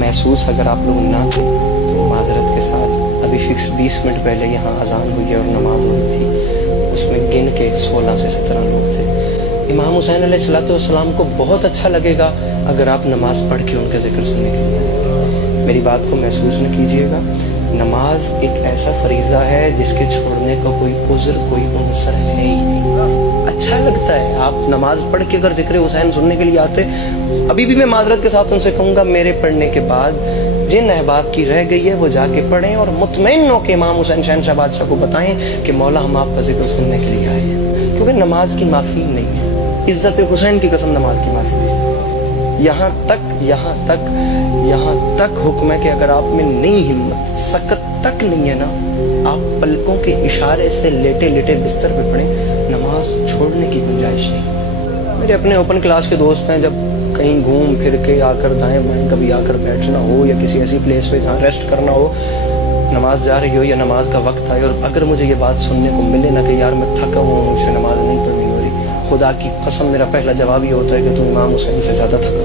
महसूस अगर आप लोग ना करें तो माजरत के साथ अभी फिक्स 20 मिनट पहले यहाँ अजान हुई है और नमाज हुई थी, उसमें गिन के 16 से 17 लोग थे। इमाम हुसैन अलैहिस्सलाम को बहुत अच्छा लगेगा अगर आप नमाज पढ़ के उनका जिक्र सुनने के लिए आए। मेरी बात को महसूस न कीजिएगा, नमाज एक ऐसा फरीज़ा है जिसके छोड़ने का कोई उज़्र, कोई उनसर है ही नहीं। अच्छा लगता है आप नमाज पढ़ के अगर जिक्र हुसैन सुनने के लिए आते। अभी भी मैं माजरत के साथ उनसे कहूँगा, मेरे पढ़ने के बाद जिन अहबाब की रह गई है वो जाके पढ़ें और मुतमईन हो के इमाम हुसैन शहंशाह बादशाह को बताएं कि मौला हम आपका जिक्र सुनने के लिए आए हैं, क्योंकि नमाज की माफ़ी नहीं है। इज्जत हुसैन की कसम, नमाज की माफ़ी नहीं है। यहाँ तक हुक्म है कि अगर आप में नहीं हिम्मत, सकत तक नहीं है ना, आप पलकों के इशारे से लेटे लेटे बिस्तर पे पड़े, नमाज छोड़ने की गुंजाइश नहीं। मेरे अपने ओपन क्लास के दोस्त हैं, जब कहीं घूम फिर के आकर दाएं बाएं कभी आकर बैठना हो या किसी ऐसी प्लेस पे जहाँ रेस्ट करना हो, नमाज जा रही हो या नमाज का वक्त आए और अगर मुझे ये बात सुनने को मिले ना कि यार मैं थका हुआ हूँ, मुझसे नमाज नहीं पढ़नी हो रही, खुदा की कसम मेरा पहला जवाब ये होता है कि तू इमाम हुसैन से ज़्यादा थका।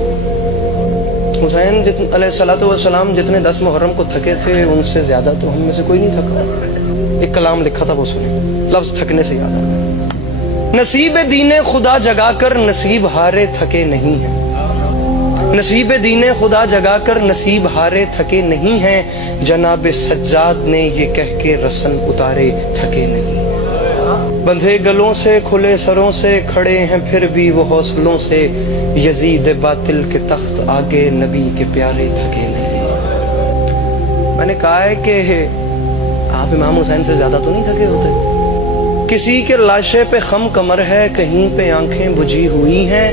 हुसैन अलैहिस्सलाम जितने 10 मुहर्रम को थके थे, उनसे ज्यादा तो हम में से कोई नहीं थका। एक कलाम लिखा था, वो सुने, लफ्ज थकने से याद आ, नसीब दीने खुदा जगाकर नसीब हारे थके नहीं है, नसीब दीने खुदा जगाकर नसीब हारे थके नहीं हैं, जनाब सज्जाद ने ये कह के रसन उतारे थके नहीं। बंधे गलों से खुले सरों से खड़े हैं फिर भी वो हौसलों से, यजीद बातिल के तख्त आगे नबी के प्यारे थके नहीं। मैंने कहा है कि आप इमाम हुसैन से ज्यादा तो नहीं थके होते। किसी के लाशे पे खम कमर है, कहीं पे आंखें बुझी हुई हैं,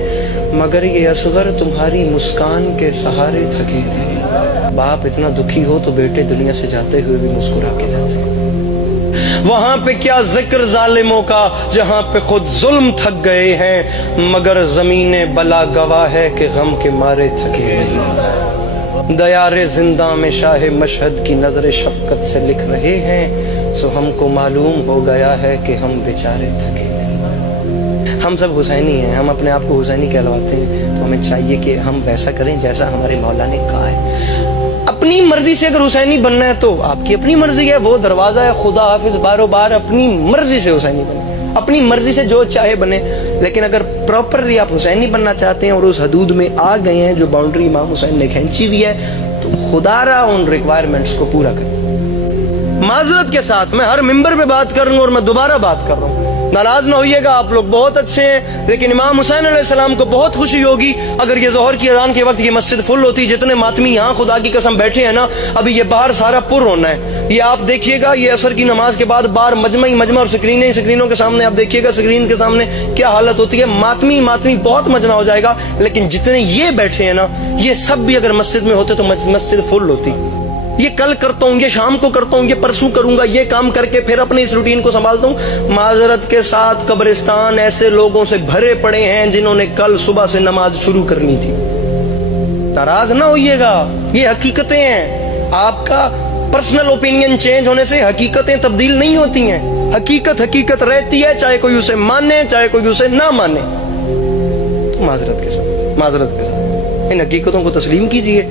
मगर ये असगर तुम्हारी मुस्कान के सहारे थके नहीं। बाप इतना दुखी हो तो बेटे दुनिया से जाते हुए भी मुस्कुरा के जाते। वहां पे क्या जिक्र जालिमों का जहां पे खुद जुल्म थक गए हैं, मगर ज़मीने बला गवाह है कि गम के मारे थके नहीं। दयारे जिंदा में शाह मशहद की नजर शफकत से लिख रहे हैं, सो हमको मालूम हो गया है कि हम बेचारे थके नहीं। हम सब हुसैनी हैं, हम अपने आप को हुसैनी कहलवाते हैं, तो हमें चाहिए कि हम वैसा करें जैसा हमारे मौला ने कहा है। अपनी मर्जी से अगर हुसैनी बनना है तो आपकी अपनी मर्जी है, वो दरवाजा है खुदा हाफिज बारो बार, अपनी मर्जी से हुसैनी बने, अपनी मर्जी से जो चाहे बने। लेकिन अगर प्रॉपरली आप हुसैनी बनना चाहते हैं और उस हदूद में आ गए हैं जो बाउंड्री इमाम हुसैन ने खींची हुई है, तो खुदारा उन रिक्वायरमेंट्स को पूरा करें। माजरत के साथ मैं हर मिंबर पे बात कर रहा हूँ और मैं दोबारा बात कर रहा हूँ, नाराज ना होइएगा, आप लोग बहुत अच्छे हैं, लेकिन इमाम हुसैन अलैहिस्सलाम को बहुत खुशी होगी अगर ये जोहर की अजान के वक्त ये मस्जिद फुल होती। जितने मातमी यहाँ खुदा की कसम बैठे हैं ना, अभी ये बाहर सारा पुर होना है। ये आप देखिएगा, ये असर की नमाज के बाद बाहर मजमा और स्क्रीनों के सामने आप देखिएगा, स्क्रीन के सामने क्या हालत होती है, मातमी बहुत मजमा हो जाएगा। लेकिन जितने ये बैठे हैं ना, ये सब भी अगर मस्जिद में होते तो मस्जिद फुल होती। ये कल करता हूँ, ये शाम को करता हूँ, ये परसों करूंगा, ये काम करके फिर अपने इस रूटीन को संभालता हूँ। माजरत के साथ कब्रिस्तान ऐसे लोगों से भरे पड़े हैं जिन्होंने कल सुबह से नमाज शुरू करनी थी। नाराज ना होइएगा, ये हकीकतें हैं। आपका पर्सनल ओपिनियन चेंज होने से हकीकतें तब्दील नहीं होती हैं। हकीकत रहती है, चाहे कोई उसे माने चाहे कोई उसे ना माने। तो माजरत के साथ इन हकीकतों को तस्लीम कीजिए।